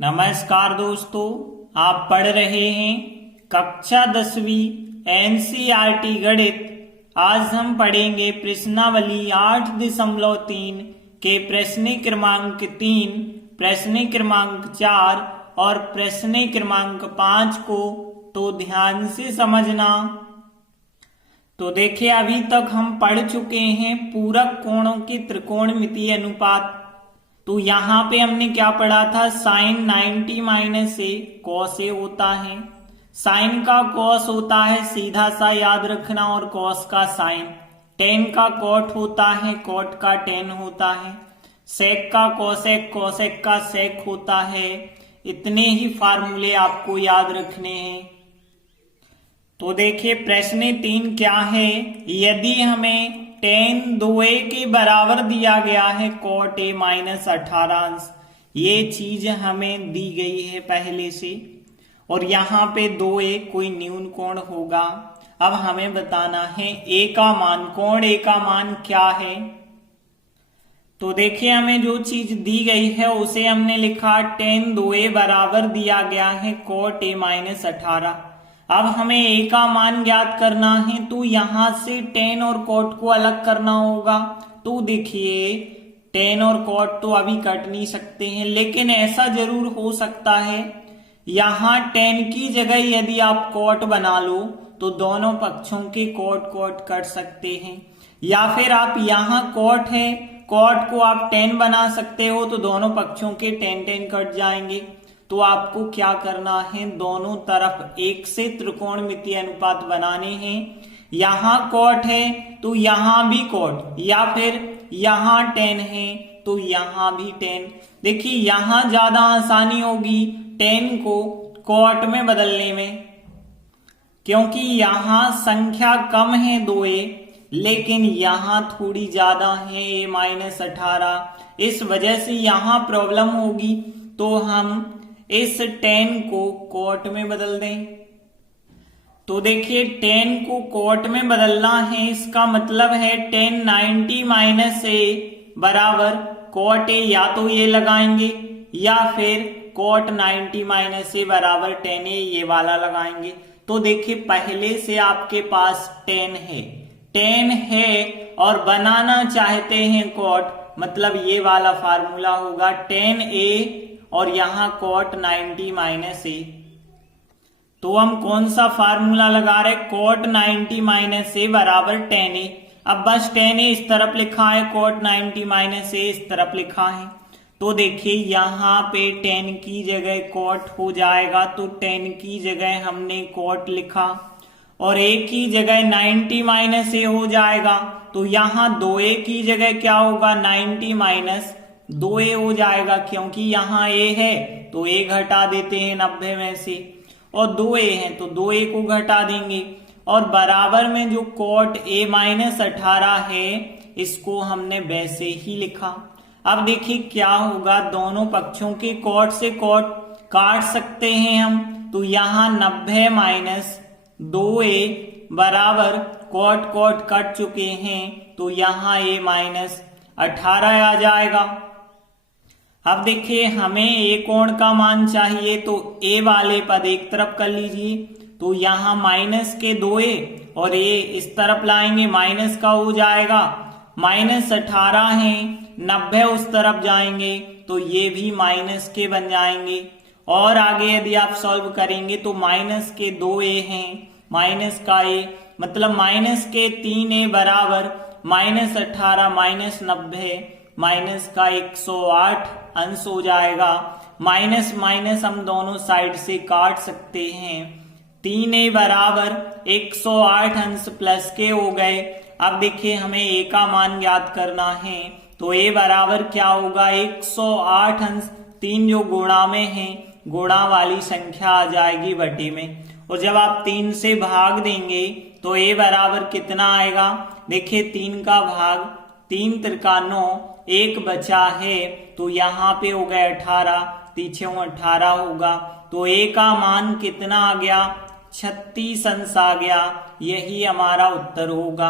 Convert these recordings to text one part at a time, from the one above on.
नमस्कार दोस्तों, आप पढ़ रहे हैं कक्षा 10वीं एनसीईआरटी गणित। आज हम पढ़ेंगे प्रश्नावली 8.3 के प्रश्न क्रमांक 3, प्रश्न क्रमांक 4 और प्रश्न क्रमांक 5 को। तो ध्यान से समझना। तो देखिए, अभी तक हम पढ़ चुके हैं पूरक कोणों के त्रिकोणमितीय अनुपात। तो यहाँ पे हमने क्या पढ़ा था, sign 90 minus A cos A होता है। साइन का कॉस होता है सीधा सा, याद रखना, और कॉस का साइन। टेन का कॉट होता है, कॉट का टेन होता है। सेक का कॉसेक, कॉसेक का सेक होता है। इतने ही फार्मूले आपको याद रखने हैं। तो देखिए, प्रश्न 3 क्या है, यदि हमें टेन 2a के बराबर दिया गया है कॉट ए माइनस 18 अंश, ये चीज हमें दी गई है पहले से, और यहाँ पे 2a कोई न्यून कोण होगा। अब हमें बताना है a का मान, कोण a का मान क्या है। तो देखिए, हमें जो चीज दी गई है उसे हमने लिखा टेन 2a बराबर दिया गया है कॉट ए माइनस 18। अब हमें a का मान ज्ञात करना है, तो यहां से टेन और कॉट को अलग करना होगा। तो देखिए, टेन और कॉट तो अभी कट नहीं सकते हैं, लेकिन ऐसा जरूर हो सकता है यहां टेन की जगह यदि आप कॉट बना लो तो दोनों पक्षों के कॉट कॉट कट सकते हैं। या फिर आप यहां कॉट है, कॉट को आप टेन बना सकते हो, तो दोनों पक्षों के टेन टेन कट जाएंगे। तो आपको क्या करना है, दोनों तरफ एक से त्रिकोणमितीय अनुपात बनाने हैं। यहां कॉट है तो यहां भी कॉट, या फिर यहां टेन है तो यहां भी टेन। देखिए, यहां ज्यादा आसानी होगी टेन को कॉट में बदलने में, क्योंकि यहां संख्या कम है 2a, लेकिन यहां थोड़ी ज्यादा है a माइनस 18। इस वजह से यहां प्रॉब्लम होगी, तो हम इस टेन को कॉट में बदल दें। तो देखिए, टेन को कॉट में बदलना है, इसका मतलब है टेन 90 माइनस ए बराबर कॉट ए, या तो ये लगाएंगे या फिर कॉट 90 माइनस ए बराबर टेन ए, ये वाला लगाएंगे। तो देखिए, पहले से आपके पास टेन है और बनाना चाहते हैं कॉट, मतलब ये वाला फार्मूला होगा टेन ए और यहां कॉट 90 माइनस ए। तो हम कौन सा फार्मूला लगा रहे, कॉट 90 माइनस ए बराबर टेन ए। अब बस टेन ए इस तरफ लिखा है, कॉट 90 माइनस ए इस तरफ लिखा है। तो देखिए, यहां पे टेन की जगह कॉट हो जाएगा, तो टेन की जगह हमने कॉट लिखा, और ए की जगह 90 माइनस ए हो जाएगा। तो यहां 2a की जगह क्या होगा, 90 माइनस 2a हो जाएगा, क्योंकि यहाँ a है तो a घटा देते हैं 90 में से, और 2a है तो 2a को घटा देंगे, और बराबर में जो कॉट a माइनस 18 है इसको हमने वैसे ही लिखा। अब देखिए क्या होगा, दोनों पक्षों के कॉट से कॉट काट सकते हैं हम, तो यहाँ 90 माइनस 2a बराबर कॉट कॉट कट चुके हैं, तो यहाँ a माइनस 18 आ जाएगा। अब देखिए, हमें ए कोण का मान चाहिए, तो ए वाले पद एक तरफ कर लीजिए। तो यहां माइनस के 2a और ए इस तरफ लाएंगे, माइनस का हो जाएगा, माइनस 18 है, 90 उस तरफ जाएंगे तो ये भी माइनस के बन जाएंगे। और आगे यदि आप सॉल्व करेंगे तो माइनस के 2a हैं, माइनस का a, मतलब माइनस के 3a बराबर माइनस 18 माइनस 90 माइनस का 108 अंश हो जाएगा। माइनस माइनस हम दोनों साइड से काट सकते हैं, 3a बराबर 108 अंश प्लस के हो गए। अब देखिए, हमें a का मान ज्ञात करना है, तो a बराबर क्या होगा, 108 अंश, 3 जो गुणा में है, गुणा वाली संख्या आ जाएगी बटे में, और जब आप 3 से भाग देंगे तो a बराबर कितना आएगा। देखिए, 3 का भाग 3 त्रिका 9, 1 बचा है, तो यहाँ पे हो गया 18, पीछे 18 होगा, तो a का मान कितना आ गया, 36 अंश आ गया। यही हमारा उत्तर होगा।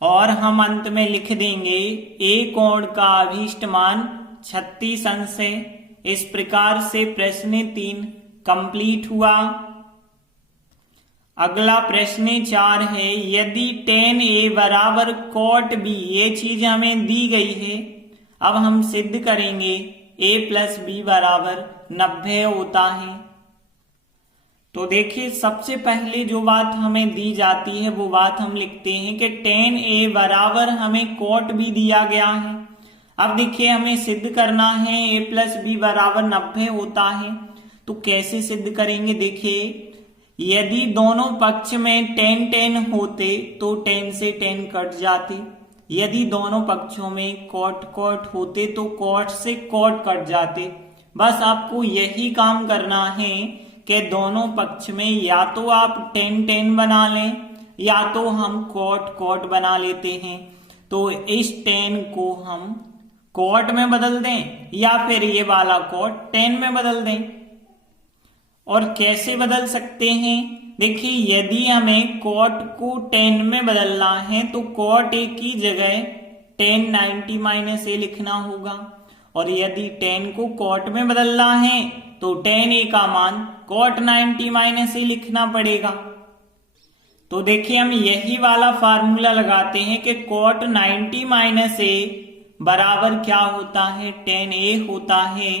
और हम अंत में लिख देंगे a कोण का अभीष्ट मान 36 अंश है, इस प्रकार से प्रश्न 3 कंप्लीट हुआ। अगला प्रश्न 4 है, यदि tan A बराबर cot B, ये चीज हमें दी गई है। अब हम सिद्ध करेंगे A प्लस B बराबर 90 होता है। तो देखिए, सबसे पहले जो बात हमें दी जाती है वो बात हम लिखते हैं कि tan A बराबर हमें cot B दिया गया है। अब देखिए, हमें सिद्ध करना है A प्लस B बराबर 90 होता है। तो कैसे सिद्ध करेंगे? देखिए, यदि दोनों पक्ष में tan होते तो tan से tan कट जाते, यदि दोनों पक्षों में cot होते तो cot से cot कट जाते। बस आपको यही काम करना है कि दोनों पक्ष में या तो आप tan बना लें या तो हम cot बना लेते हैं। तो इस tan को हम cot में बदल दें या फिर ये वाला cot tan में बदल दें। और कैसे बदल सकते हैं? देखिए, यदि हमें cot को tan में बदलना है तो cot A की जगह tan 90 - A लिखना होगा, और यदि tan को cot में बदलना है तो tan A का मान cot 90 - A लिखना पड़ेगा। तो देखिए, हम यही वाला फार्मूला लगाते हैं कि cot 90 - A बराबर क्या होता है? tan A होता है।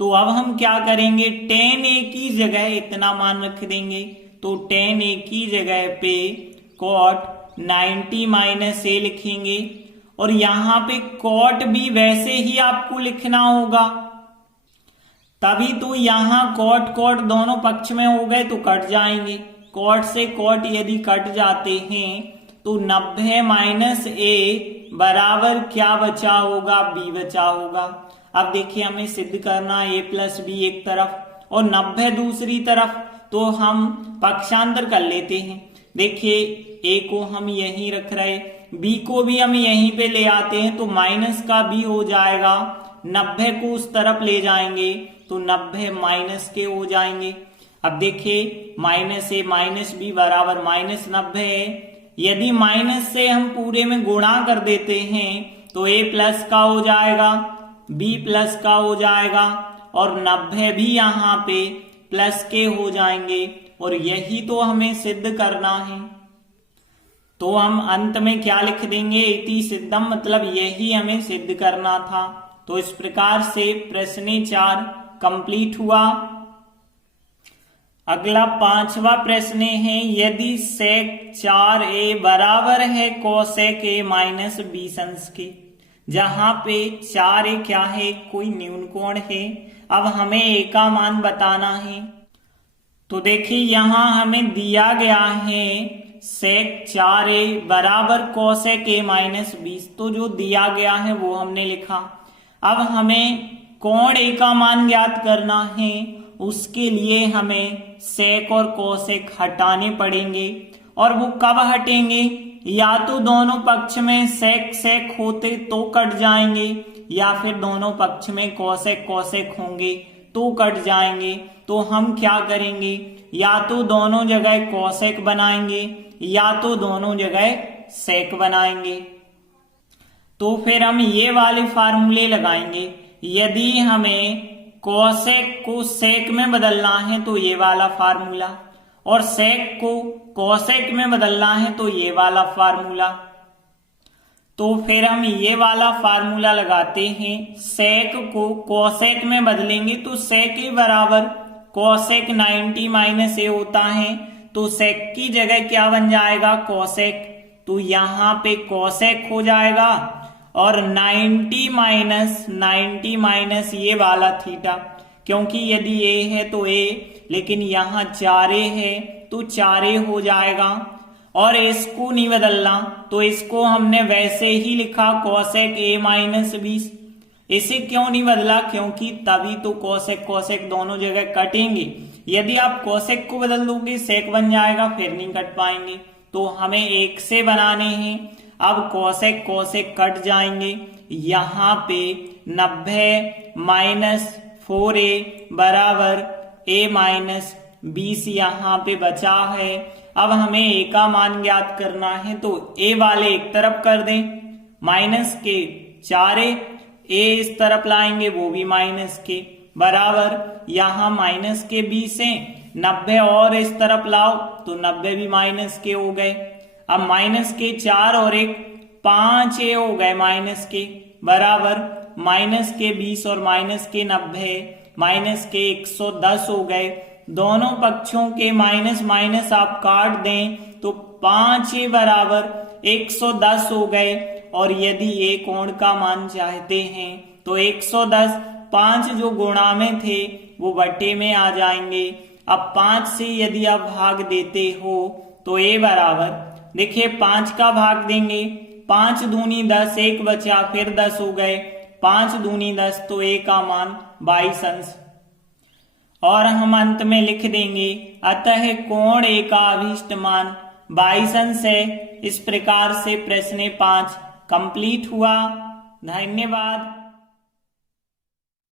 तो अब हम क्या करेंगे? tan A की जगह इतना मान रख देंगे, तो tan A की जगह पे cot 90 - A लिखेंगे, और यहां पे cot B वैसे ही आपको लिखना होगा। तभी तो यहां cot दोनों पक्ष में हो गए तो कट जाएंगे। cot से cot यदि कट जाते हैं तो 90 - A बराबर क्या बचा होगा? B बचा होगा। अब देखिए, हमें सिद्ध करना A प्लस B एक तरफ और 90 दूसरी तरफ, तो हम पक्षांतर कर लेते हैं। देखिए, A को हम यहीं रख रहे, B को भी हम यहीं पे ले आते हैं, तो माइनस का B हो जाएगा। 90 को उस तरफ ले जाएंगे तो 90 माइनस के हो जाएंगे। अब देखिए, -A - B बराबर -90 है। यदि माइनस से हम पूरे में गुणा कर देते हैं तो A प्लस का हो जाएगा, B प्लस का हो जाएगा, और 90 भी यहाँ पे प्लस के हो जाएंगे, और यही तो हमें सिद्ध करना है। तो हम अंत में क्या लिख देंगे? इति सिद्धम, मतलब यही हमें सिद्ध करना था। तो इस प्रकार से प्रश्न 4 कंप्लीट हुआ। अगला 5वां प्रश्न है, यदि sec 4a बराबर है cosec A माइनस B अंश के, जहां पे 4a क्या है? कोई न्यून कोण है। अब हमें a का मान बताना है। तो देखिए, यहां हमें दिया गया है sec 4a बराबर cosec A माइनस B, तो जो दिया गया है वो हमने लिखा। अब हमें कोण a का मान ज्ञात करना है, उसके लिए हमें sec और cosec हटाने पड़ेंगे। और वो कब हटेंगे? या तो दोनों पक्ष में sec होते तो कट जाएंगे, या फिर दोनों पक्ष में cosec होंगे तो कट जाएंगे। तो हम क्या करेंगे? या तो दोनों जगह cosec बनाएंगे या तो दोनों जगह sec बनाएंगे। तो फिर हम ये वाले फार्मूले लगाएंगे। यदि हमें cosec को sec में बदलना है तो ये वाला फार्मूला, और sec को cosec में बदलना है तो ये वाला फार्मूला। तो फिर हम ये वाला फार्मूला लगाते हैं। sec को cosec में बदलेंगे तो sec A बराबर cosec 90 - A होता है, तो sec की जगह क्या बन जाएगा? cosec, तो यहाँ पे cosec हो जाएगा, और 90 माइनस ये वाला थीटा, क्योंकि यदि A है तो A, लेकिन यहाँ 4A है तो 4A हो जाएगा। और इसको नहीं बदलना, तो इसको हमने वैसे ही लिखा cosec A माइनस B। इसे क्यों नहीं बदला? क्योंकि तभी तो cosec दोनों जगह कटेंगे। यदि आप cosec को बदल दोगे sec बन जाएगा, फिर नहीं कट पाएंगे। तो हमें एक से बनाने हैं। अब cosec कट जाएंगे। यहाँ पे 90 माइनस 4a बराबर a माइनस 20 यहाँ पे बचा है। अब हमें a का मान ज्ञात करना है, तो a वाले एक तरफ कर दें, माइनस के 4a, a इस तरफ लाएंगे वो भी माइनस के, बराबर यहाँ माइनस के 20 है, 90 और इस तरफ लाओ तो 90 भी माइनस के हो गए। अब माइनस के 4 और 1 5 ये हो गए माइनस के, बराबर माइनस के 20 और माइनस के 90 माइनस के 110 हो गए। दोनों पक्षों के माइनस माइनस आप काट दें तो 5 ये बराबर 110 हो गए। और यदि ये कोण का मान चाहते हैं तो 110 5 जो गुणा में थे वो बट्टे में आ जाएंगे। अब 5 से यदि आप भाग देते हो तो ये बराबर, देखिए 5 का भाग देंगे, 5 दूनी 10, 1 बचा फिर 10 हो गए, 5 दूनी 10 तो ए का मान 22 अंश। और हम अंत में लिख देंगे अतः कोण ए का अभीष्ट मान 22 अंश है। इस प्रकार से प्रश्न 5 कंप्लीट हुआ। धन्यवाद।